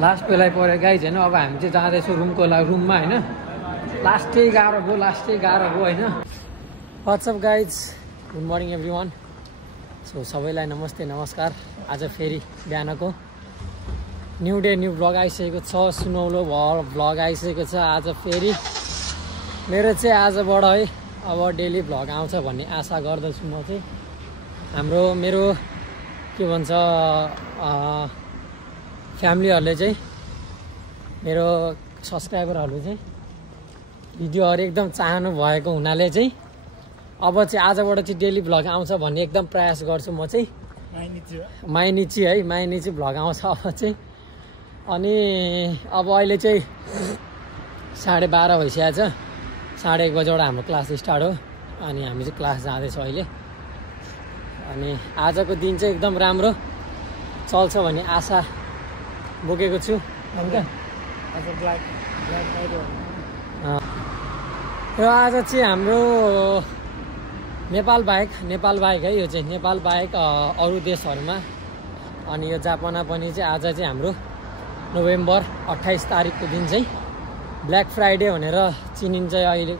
Last बेलाय पऱ्यो guys होइन। अब हामी चाहिँ जाँदैछौँ रुमको रुममा होइन। लास्टै गाह्रो भयो होइन। What's up guys, good morning every one. So सबैलाई नमस्ते नमस्कार। आज फेरि बिहानको न्यू डे न्यू भ्लग आइसकेको छ। सुनौलो भ्लग आइसकेको छ। आज फेरि मेरो चाहिँ आजबाट है अब डेली भ्लग आउँछ भन्ने आशा गर्दछु म चाहिँ। मेरो के भन्छ फ्यामिलीहरूले चाहिँ मेरो सब्सक्राइबरहरूले चाहिँ भिडियोहरू एकदम चाहनु भएको हुनाले चाहिँ अब चाहिँ आजबाट चाहिँ डेली भ्लग आउँछ भन्ने एकदम प्रयास गर्छु म चाहिँ। माइनिची भ्लग आउँछ अब चाहिँ। अनि अब अहिले चाहिँ 12:30 भइसकेको छ। 1:30 बजेबाट हाम्रो क्लास स्टार्ट हो। अनि हामी चाहिँ क्लास जाँदैछौँ अहिले। अनि आजको दिन चाहिँ एकदम राम्रो चल्छ भन्ने आशा बोकेको छु। र आज चाहिँ हाम्रो नेपाल बाहेक है यो चाहिँ नेपाल बाहेक अरू देशहरूमा अनि यो जापानमा पनि चाहिँ आज चाहिँ हाम्रो नोभेम्बर 28 तारिकको दिन चाहिँ ब्ल्याक फ्राइडे भनेर चिनिन्छ। अहिले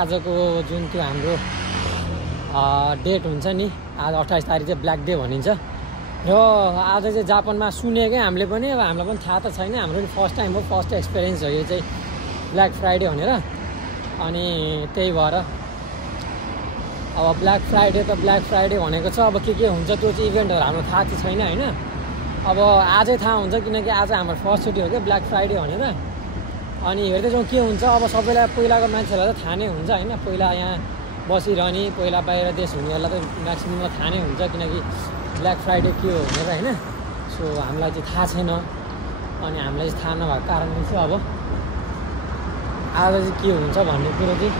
आजको जुन त्यो हाम्रो डेट हुन्छ नि, आज 28 तारिक चाहिँ ब्ल्याक डे भनिन्छ। र आज चाहिँ जापानमा सुनेकै हामीले पनि, अब हामीलाई पनि थाहा त छैन, हाम्रो पनि फर्स्ट टाइम हो, फर्स्ट एक्सपिरियन्स हो यो चाहिँ ब्ल्याक फ्राइडे भनेर। अनि त्यही भएर अब ब्ल्याक फ्राइडे भनेको छ। अब के हुन्छ त्यो चाहिँ इभेन्टहरू हाम्रो थाहा चाहिँ छैन होइन। अब आजै थाहा हुन्छ किनकि आज हाम्रो फर्स्ट छुट्टी हो क्या ब्ल्याक फ्राइडे भनेर। अनि हेर्दै जाउँ के हुन्छ। अब सबैलाई पहिलाको मान्छेहरूलाई त थाहा नै हुन्छ होइन। पहिला यहाँ बसिरहने, पहिला बाहिर देश हुनेहरूलाई त म्याक्सिमम थाहा नै हुन्छ किनकि ब्ल्याक फ्राइडे के हो भनेर होइन। सो हामीलाई चाहिँ थाहा छैन। अनि हामीलाई चाहिँ थाहा नभएको कारणले चाहिँ अब आज चाहिँ के हुन्छ भन्ने कुरो चाहिँ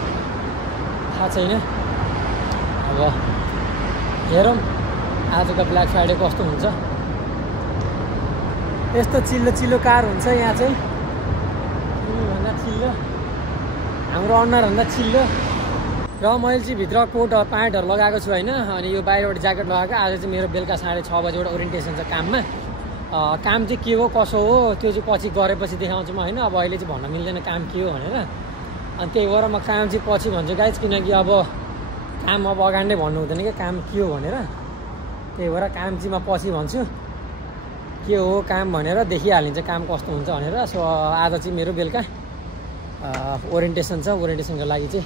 थाहा छैन। अब हेरौँ आजको ब्ल्याक फ्राइडे कस्तो हुन्छ। यस्तो चिल्लो कार हुन्छ यहाँ चाहिँ, भन्दा चिल्लो, हाम्रो अनुहारभन्दा चिल्लो। र मैले चाहिँ भित्र कोट प्यान्टहरू लगाएको छु होइन। अनि यो बाहिरबाट ज्याकेट लगाएको। आज चाहिँ मेरो बेलुका 6:30 बजेबाट ओरिएन्टेसन छ काममा। काम चाहिँ के हो कसो हो त्यो चाहिँ पछि गरेपछि देखाउँछु म होइन। अब अहिले चाहिँ भन्न मिल्दैन काम के हो भनेर। अनि त्यही भएर म काम चाहिँ पछि भन्छु गाइज, किनकि अब काम अब अगाडि नै भन्नु हुँदैन क्या काम के हो भनेर। त्यही भएर काम चाहिँ म पछि भन्छु के हो काम भनेर, देखिहालिन्छ काम कस्तो हुन्छ भनेर। सो आज चाहिँ मेरो बेलुका ओरिएन्टेसन छ। ओरिएन्टेसनको लागि चाहिँ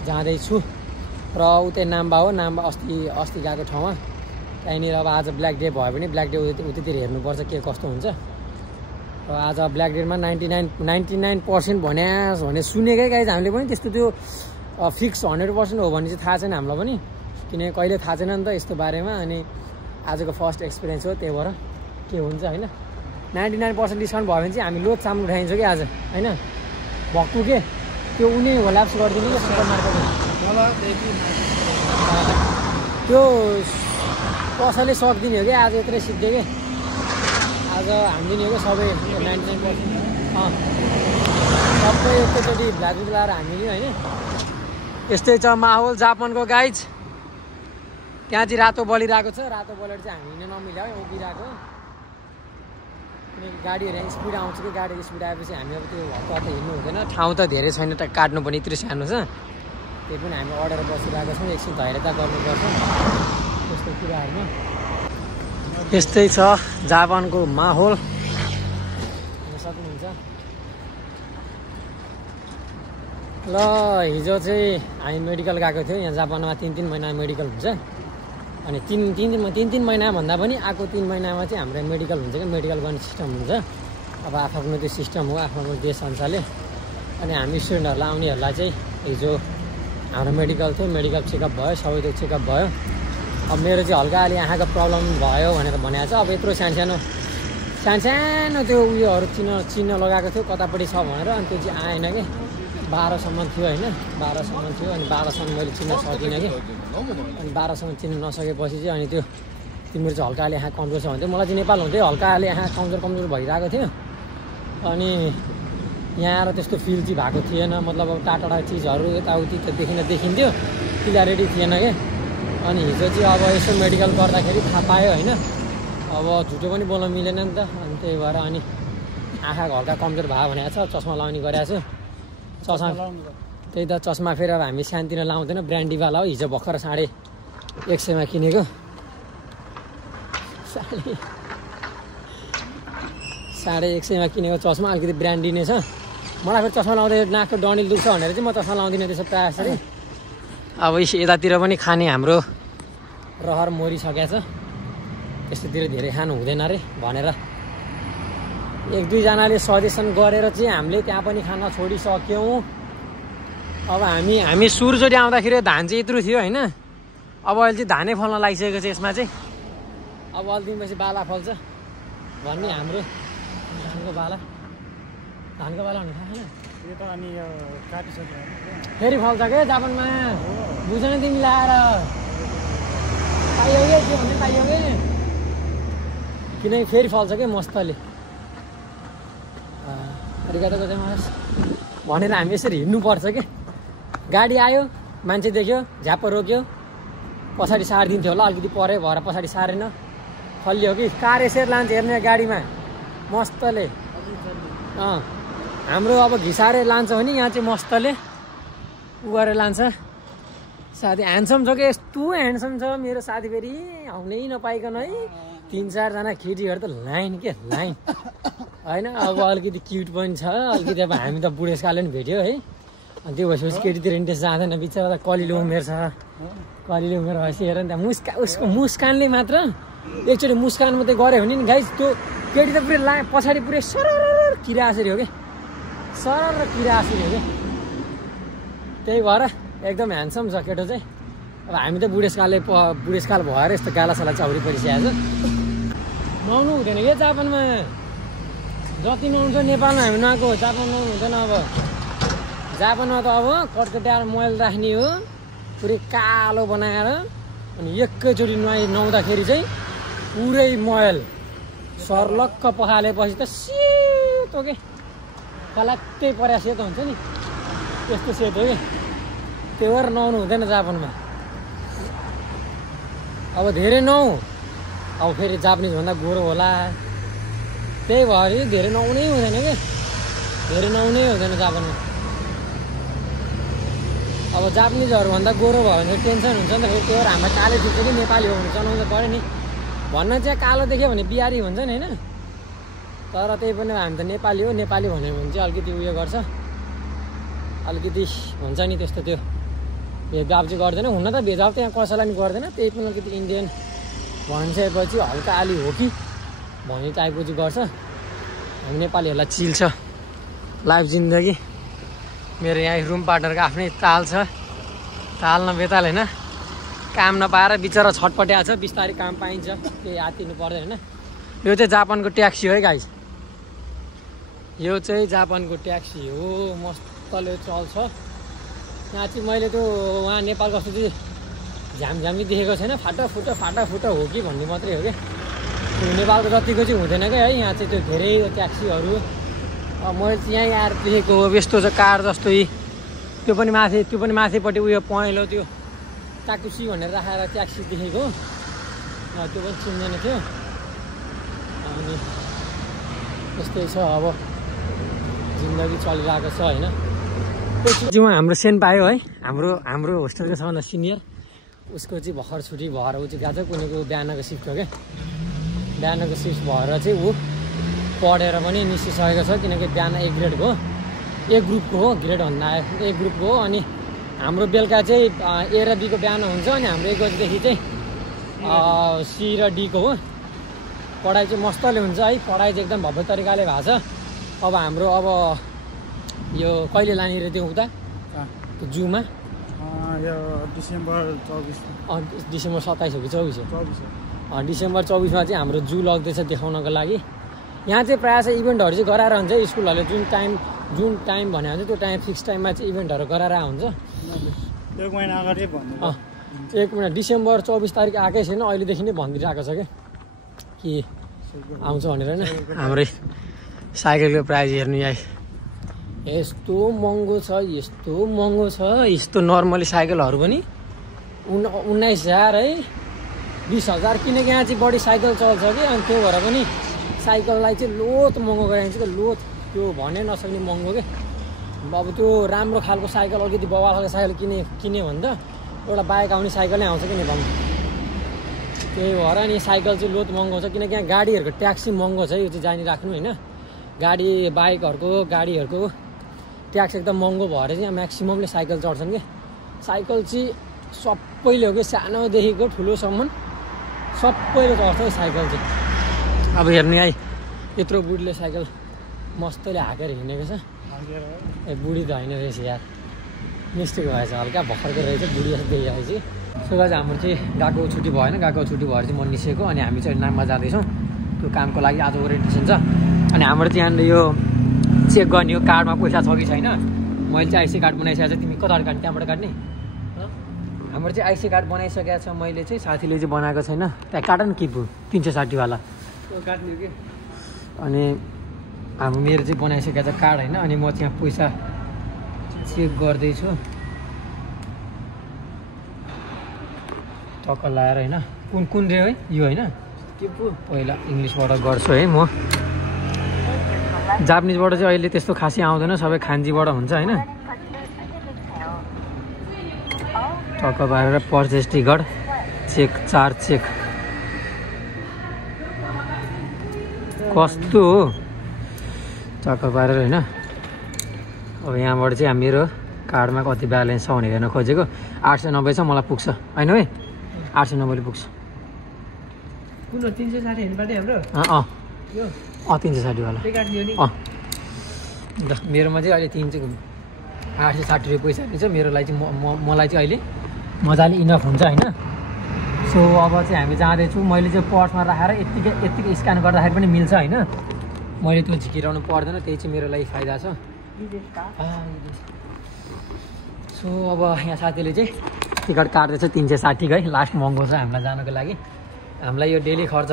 जाँदैछु। र उतै नाम्बा हो, नाम्बा अस्ति गएको ठाउँमा। त्यहीँनिर अब आज ब्ल्याक डे भयो भने ब्ल्याक डे उतैतिर हेर्नुपर्छ के कस्तो हुन्छ। र आज ब्ल्याक डेमा 99% भने सुनेकै गाइज हामीले पनि। त्यस्तो त्यो फिक्स 100% हो भने चाहिँ थाहा छैन हामीलाई पनि, किनकि कहिले थाहा छैन नि त यस्तो बारेमा। अनि आजको फर्स्ट एक्सपिरियन्स हो, त्यही भएर के हुन्छ होइन। 99% डिस्काउन्ट भयो भने चाहिँ हामी लोड सामान उठाइन्छ कि आज होइन। भक्कु के त्यो उनी होलाप्स गरिदिनु क्या सुपर मार्केटमा। त्यो कसैले सक्दिने हो क्या आज, यत्रै सिक्दियो कि आज हानिदिने हो क्या सबै 99%। सबै एकैचोटि भ्लाजु लाएर हामीले होइन। यस्तै छ माहौल जापानको गाइज। त्यहाँ चाहिँ रातो बलिरहेको छ। रातो बलेर चाहिँ हामी हिँड्न नमिल्यो है, उभिरहेको। किनकि गाडीहरू यहाँ स्पिड आउँछ कि, गाडीको स्पिड आएपछि हामी अब त्यो हतार हिँड्नु हुँदैन। ठाउँ त धेरै छैन त काट्नु पनि यत्रो सानो छ। त्यही पनि हामी अडेर बसिरहेको छौँ। एकछिन धैर्यता गर्नुपर्छ त्यस्तो कुराहरूमा। यस्तै छ जापानको माहौल, हेर्न सक्नुहुन्छ। ल हिजो चाहिँ हामी मेडिकल गएको थियौँ। यहाँ जापानमा 3 महिना मेडिकल हुन्छ। अनि 3 महिना भन्दा पनि आएको 3 महिनामा चाहिँ हाम्रो मेडिकल हुन्छ क्या, मेडिकल गर्ने सिस्टम हुन्छ। अब आफ्नो त्यो सिस्टम हो आफ्नो देश अनुसारले। अनि हामी स्टुडेन्टहरूलाई आउनेहरूलाई चाहिँ हिजो हाम्रो मेडिकल थियो, मेडिकल चेकअप भयो, सबै त्यो चेकअप भयो। अब मेरो चाहिँ हल्का अलि आँखाको प्रब्लम भयो भनेर भनेको छ। अब यत्रो सानो त्यो उयोहरू चिन्ह लगाएको थियो कतापट्टि छ भनेर। अनि त्यो चाहिँ आएन कि 12सम्म थियो होइन। 12सम्म थियो। अनि 12सम्म मैले चिन्न सकिनँ कि। अनि 12सम्म चिन्न नसकेपछि चाहिँ अनि त्यो तिम्रो चाहिँ हल्का अलि आँखा कमजोर छ भन्थ्यो। मलाई चाहिँ नेपाल हुन्थ्यो हल्का अलि आँखा कमजोर भइरहेको थियो। अनि यहाँ आएर त्यस्तो फिल चाहिँ भएको थिएन। मतलब अब टाढा चिजहरू यताउति त देखिन्थ्यो, क्लियरिटी थिएन क्या। अनि हिजो चाहिँ अब यसो मेडिकल गर्दाखेरि थाहा पायो होइन। अब झुटो पनि बोल्न मिलेन नि त, अनि त्यही भएर अनि आँखा हल्का कमजोर भयो भनेको छ, चस्मा लाउने गरेको छु। चस्मा त्यही त चस्मा फेरि अब हामी सानोतिनो लाउँदैन, ब्रान्डीवाला हो, हिजो भर्खर 150 मा किनेको। 150 मा किनेको चस्मा अलिकति ब्रान्डी नै छ। मलाई फेरि चस्मा लाउँदै नाकको डन्डिल दुख्छ भनेर चाहिँ म चस्मा लाउँदिनँ त्यसो प्रायः जसरी। अब यतातिर पनि खाने हाम्रो रहर मरिसकेको छ, त्यस्तोतिर धेरै खानु हुँदैन अरे भनेर 1-2जनाले सजेसन गरेर चाहिँ हामीले त्यहाँ पनि खान छोडिसक्यौँ। अब हामी सुरचोटि आउँदाखेरि धान चाहिँ यत्रो थियो होइन, अब अहिले चाहिँ धानै फल्न लागिसकेको छ यसमा चाहिँ। अब अलि दिनपछि बाला फल्छ भन्ने हाम्रो धानको बाला हुने थाहा छैन। यो त अनि यो काटिसक्यो फेरि फल्छ क्या जापानमा, बुझेन तिमी ल्याएर पाइयो के भन्ने पाइयो कि, किनकि फेरि फल्छ क्या मस्तले। भनेर हामी यसरी हिँड्नुपर्छ कि। गाडी आयो, मान्छे देख्यो, झ्याप्प रोक्यो, पछाडि सारिदिन्थ्यो होला, अलिकति परे भएर पछाडि सारेन, फल्यो कि। कार यसरी लान्छ हेर्ने गाडीमा मस्तले। हाम्रो अब घिसारे लान्छ भने यहाँ चाहिँ मस्तले उ गरेर लान्छ। साथी ह्यान्डसम छ कि, यस्तो ह्यान्डसम छ मेरो साथी, फेरि आउनै नपाइकन है 3-4जना केटीहरू त लाइन के लाइन होइन। अब अलिकति क्युट पनि छ, अलिकति अब हामी त बुढेसकालले पनि भेट्यो है, अनि त्यो भएपछि केटीतिर इन्ट्रेस्ट जाँदैन, बिचरा त कलिलो उमेर छ, कलिलो उमेर भएपछि हेर नि त उसको मुस्कानले मात्र एकचोटि मुस्कान मात्रै गऱ्यो भने नि गाइस त्यो केटी त पुरै पछाडि पुरै सरर किरा आसरी हो कि, सरर किरा आसरी हो कि। त्यही भएर एकदम ह्यान्डसम छ केटो चाहिँ। अब हामी त बुढेसकाल भएर यस्तो गालासाला चाउरी परिसकेको छ। नुहाउनु हुँदैन क्या जापानमा, जति नुहाउँछ नेपालमा हामी नुहाएको, जापानमा नुहाउनु हुँदैन। अब जापानमा त अब कटकटाएर मैल राख्ने हो, पुरै कालो बनाएर, अनि एकैचोटि नुहाउँदाखेरि चाहिँ पुरै मैल सर्लक्क पखालेपछि त सेतो के कलाक्कै पर्या सेतो हुन्छ नि, त्यस्तो सेतो कि। त्यो भएर नुहाउनु हुँदैन जापानमा। अब धेरै नुहाउँ, अब फेरि जापानिज भन्दा गोरो होला, त्यही भएर धेरै नुहाउनै हुँदैन क्या, धेरै नुहाउनै हुँदैन जापानमा। अब जापानिजहरू भन्दा गोरो भयो भने टेन्सन हुन्छ नि त फेरि, त्यही भएर हाम्रो कालो देख्छ कि नेपाली हो भने चलाउनु पऱ्यो नि। भन्न चाहिँ कालो देख्यो भने बिहारी हुन्छ नि होइन, तर त्यही पनि हामी त नेपाली हो, नेपाली भन्यो भने चाहिँ अलिकति उयो गर्छ, अलिकति हुन्छ नि त्यस्तो। त्यो भेदभाव चाहिँ गर्दैन, हुन त भेदभाव त यहाँ कसैलाई पनि गर्दैन, त्यही पनि अलिकति इन्डियन भनिसकेपछि हल्का अलि हो कि भन्ने टाइपको चाहिँ गर्छ। हामी नेपालीहरूलाई चिल छ लाइफ जिन्दगी। मेरो यहाँ रुम पार्टनरको आफ्नै ताल छ, ताल न बेताल होइन, काम नपाएर बिचरा छटपट्याएको छ, बिस्तारै काम पाइन्छ, केही आत्तिनु पर्दैन होइन। यो चाहिँ जापानको ट्याक्सी हो है गाइस, यो चाहिँ जापानको ट्याक्सी हो, मस्तले चल्छ। यहाँ चाहिँ मैले त्यो वहाँ नेपाल कस्तो चाहिँ झ्यामझ्यामी देखेको छैन, फाटाफुटो हो कि भन्ने मात्रै हो कि। नेपालको जतिको चाहिँ हुँदैन क्या है, यहाँ चाहिँ त्यो धेरै ट्याक्सीहरू मैले चाहिँ यहीँ आएर देखेको हो। यस्तो छ कार जस्तो, त्यो पनि माथिपट्टि उयो पहेँलो त्यो टाकुसी भनेर राखेर ट्याक्सी देखेको, त्यो पनि चिन्दैन थियो। अनि त्यस्तै छ अब जिन्दगी चलिरहेको छ होइन। त्यसपछि हाम्रो सेन पायो है, हाम्रो होस्टेलको सबभन्दा सिनियर, उसको चाहिँ भर्खर छुट्टी भएर ऊ चाहिँ गएको छ, कुनैको बिहानको सिफ्ट हो क्या, बिहानको सिफ्ट भएर चाहिँ ऊ पढेर पनि निस्किसकेको छ, किनकि बिहान A ग्रेडको हो, A ग्रुपको हो, ग्रेड भन्दा A ग्रुपको हो। अनि हाम्रो बेलुका चाहिँ A र B को बिहान हुन्छ, अनि हाम्रो 1 बजीदेखि चाहिँ C र D को हो। पढाइ चाहिँ मस्तले हुन्छ है, पढाइ चाहिँ एकदम भव्य तरिकाले भएको छ। अब हाम्रो अब यो कहिले लाने रे त्यो उता त्यो जूमा, यो डिसेम्बर 24, डिसेम्बर 27 हो कि 24 हो, डिसेम्बर 24मा चाहिँ हाम्रो जू लग्दैछ देखाउनको लागि। यहाँ चाहिँ प्रायः चाहिँ इभेन्टहरू चाहिँ गराएर हुन्छ, स्कुलहरूले जुन टाइम भने हुन्छ त्यो टाइम फिक्स टाइममा चाहिँ इभेन्टहरू गराएर हुन्छ। 1 महिना अगाडि भन्नु, 1 महिना डिसेम्बर 24 तारिक आएकै छैन, अहिलेदेखि नै भनिदिइरहेको छ कि आउँछ भनेर होइन। हाम्रै साइकलको प्राइस हेर्नु यहाँ यस्तो महँगो छ, यस्तो नर्मली साइकलहरू पनि 19,000 है, 20,000 किनकि यहाँ चाहिँ बढी साइकल चल्छ कि अनि त्यो भएर पनि साइकललाई चाहिँ लोत महँगो गराइन्छ कि लोत त्यो भन्नै नसक्ने महँगो के अब त्यो राम्रो खालको साइकल अलिकति बवाल खालको साइकल किन्यो भने त एउटा बाइक आउने साइकलै आउँछ कि नेपालमा त्यही भएर नि साइकल चाहिँ लोत महँगो छ किनकि यहाँ गाडीहरूको ट्याक्स चाहिँ महँगो छ यो चाहिँ जानिराख्नु होइन गाडी गाडीहरूको ट्याक्स एकदम महँगो भएर चाहिँ यहाँ म्याक्सिममले साइकल चढ्छन् कि साइकल चाहिँ सबैले हो कि सानोदेखिको ठुलोसम्म सबैले चढ्छ साइकल चाहिँ अब हेर्नु है यत्रो बुढीले साइकल मस्तले हाकेर हिँडेको छ ए बुढी त होइन रहेछ यार मिस्टेक भएछ हल्का भर्खरको रहेछ बुढी जस्तो देखिरहेको सो गाइस हाम्रो चाहिँ गएको छुट्टी भएन गएको छुट्टी भएर चाहिँ म निस्केको अनि हामी चाहिँ नाममा जाँदैछौँ त्यो कामको लागि आज ओरिएन्टेसन छ अनि हाम्रो चाहिँ यहाँनिर यो चेक गर्ने हो कार्डमा पैसा छ कि छैन मैले चाहिँ आइसी कार्ड बनाइसकेको छ तिमी कताबाट काट्ने त्यहाँबाट काट्ने हाम्रो चाहिँ आइसी कार्ड बनाइसकेको छ मैले चाहिँ साथीले चाहिँ बनाएको छैन त्यहाँ काट न किपु 360 वाला काट्ने कि अनि मेरो चाहिँ बनाइसकेको छ कार्ड होइन अनि म चाहिँ पैसा चेक गर्दैछु टक्क लाएर होइन कुन रे है यो होइन पहिला इङ्ग्लिसबाट गर्छु है म जापानिजबाट चाहिँ अहिले त्यस्तो खासै आउँदैन सबै खान्जीबाट हुन्छ होइन टक्क पारेर purchase ticket check charge check कस्तो हो टक्क पारेर होइन अब यहाँबाट चाहिँ मेरो कार्डमा कति ब्यालेन्स छ भनेर हेर्न खोजेको 890 छ मलाई पुग्छ होइन है 890 पुग्छ 360 हेर्नुपर्ने हाम्रो 360 वाला ल मेरोमा चाहिँ अहिले 860 रुपियाँ पैसा दिन्छ मेरो लागि चाहिँ मलाई चाहिँ अहिले मजाले इनफ हुन्छ होइन सो अब चाहिँ हामी जाँदैछु मैले चाहिँ पर्समा राखेर यत्तिकै स्क्यान गर्दाखेरि पनि मिल्छ होइन मैले त्यो झिकिरहनु पर्दैन त्यही चाहिँ मेरो लागि फाइदा छ सो अब यहाँ साथीले चाहिँ टिकट काट्दैछ 360 है लास्ट महँगो छ हामीलाई जानको लागि हामीलाई यो डेली खर्च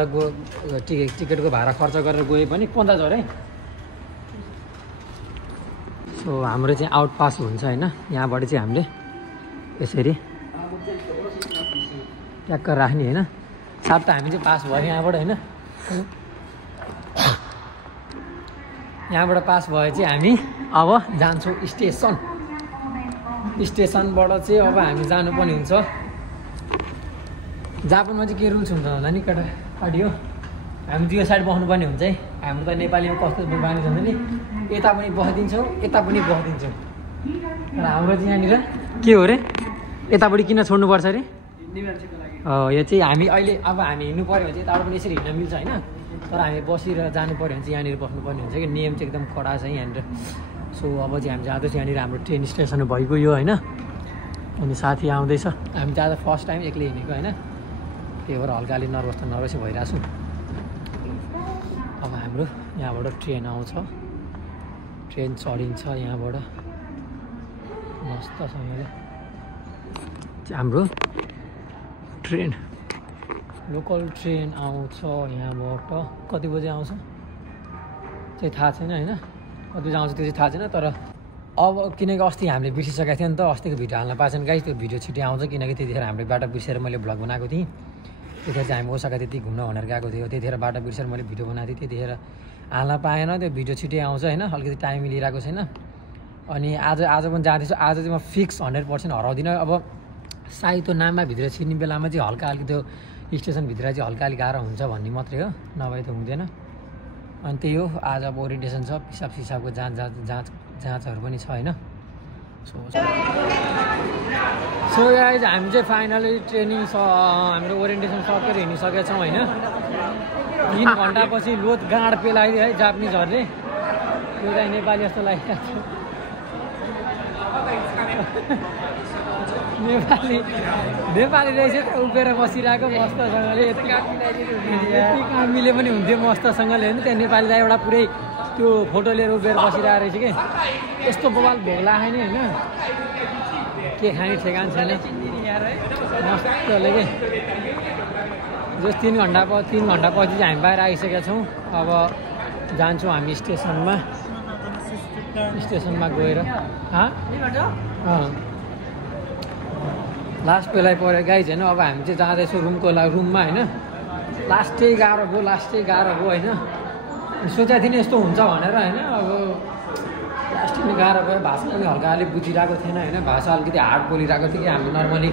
टिकटको भाडा खर्च गरेर गए पनि 15,000 है सो हाम्रो चाहिँ आउट पास हुन्छ होइन यहाँबाट चाहिँ हामीले यसरी ट्याक्क राख्ने होइन साथ त हामी चाहिँ पास भयो यहाँबाट होइन यहाँबाट पास भए चाहिँ हामी अब जान्छौँ स्टेसनबाट चाहिँ अब हामी जानुपर्ने हुन्छ जापानमा चाहिँ के रुल्स हुन्छ होला नि केटापाटी हो हामी त्यो साइड बस्नुपर्ने हुन्छ है हाम्रो त नेपालीमा कस्तो बानी हुन्छ नि यता पनि बसिदिन्छौँ यता पनि बसिदिन्छौँ र हाम्रो चाहिँ यहाँनिर के हो अरे यतापट्टि किन छोड्नुपर्छ अरे यो चाहिँ हामी अहिले अब हामी हिँड्नु पऱ्यो भने चाहिँ यताबाट पनि यसरी हिँड्न मिल्छ होइन तर हामी बसेर जानु पऱ्यो भने चाहिँ यहाँनिर बस्नुपर्ने हुन्छ कि नियम चाहिँ एकदम कडा छ यहाँनिर सो अब चाहिँ हामी जाँदैछौँ यहाँनिर हाम्रो ट्रेन स्टेसन भइगयो होइन अनि साथी आउँदैछ हामी त आज फर्स्ट टाइम एक्लै हिँडेको होइन त्यही भएर हल्का अलि नर्भसै भइरहेको छु अब हाम्रो यहाँबाट ट्रेन आउँछ ट्रेन चढिन्छ यहाँबाट मस्तसँगले हाम्रो ट्रेन लोकल ट्रेन आउँछ यहाँबाट कति बजी आउँछ चाहिँ थाहा छैन होइन कति बजी आउँछ त्यो चाहिँ थाहा छैन तर अब किनकि अस्ति हामीले बिर्सिसकेको थियौँ नि त अस्तिको भिडियो हाल्न पाएको छैन गाइस त्यो भिडियो छिट्टै आउँछ किनकि त्यतिखेर हाम्रो बाटो बिर्सेर मैले भ्लग बनाएको थिएँ त्यतिखेर चाहिँ हामी ओसाका त्यति घुम्न भनेर गएको थियो त्यतिखेर बाटो बिर्सेर मैले भिडियो बनाएको थिएँ त्यतिखेर हाल्न पाएन त्यो भिडियो छिट्टै आउँछ होइन अलिकति टाइम मिलिरहेको छैन अनि आज पनि जाँदैछु आज चाहिँ म फिक्स 100% हराउँदिनँ अब सायद त्यो नाममा भित्र छिर्ने बेलामा चाहिँ हल्का अलिक त्यो स्टेसनभित्र चाहिँ हल्का अलिक गाह्रो हुन्छ भन्ने मात्रै हो नभए त हुँदैन अनि त्यही हो आज अब ओरिएन्टेसन छ पिसाब सिसाबको जाँचहरू पनि छ होइन सो गाइज हामी चाहिँ फाइनली ट्रेनिङ हाम्रो ओरिएन्टेसन सकेर हिँडिसकेका छौँ होइन 3 घन्टापछि लोत गाँड पेलाइदियो है जापानिजहरूले त्यो चाहिँ नेपाली जस्तो लागिरहेको छ नेपाली रहेछ उभिएर बसिरहेको मस्तसँगले यति काम मिले पनि हुन्थ्यो मस्तसँगले होइन त्यहाँ नेपालीलाई एउटा पुरै त्यो फोटो लिएर उभिएर बसिरहेको रहेछ कि यस्तो बवाल भोग लाग्यो नि होइन के खाने ठेगान छैन मस्तले के जस 3 घन्टापछि चाहिँ हामी बाहिर आइसकेका छौँ अब जान्छौँ हामी स्टेसनमा गएर लास्ट बेला पऱ्यो गाइज होइन। अब हामी चाहिँ जाँदैछौँ रुममा होइन। लास्टै गाह्रो भयो होइन। सोचेको थिएँ नि यस्तो हुन्छ भनेर होइन। अब लास्ट पनि गाह्रो भयो। भाषा पनि हल्का अलिक बुझिरहेको थिएन होइन। भाषा अलिकति हार्ड बोलिरहेको थियो कि हामी नर्मली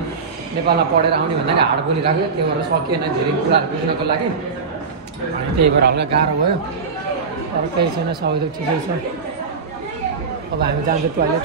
नेपालमा पढेर आउने भन्दा हार्ड बोलिरहेको थियो। त्यही भएर सकिएन धेरै कुराहरू बुझ्नको लागि। अनि त्यही भएर हल्का गाह्रो भयो। तर केही छैन, सबै ठिकै छ। अब हामी जान्छौँ टोइलेट।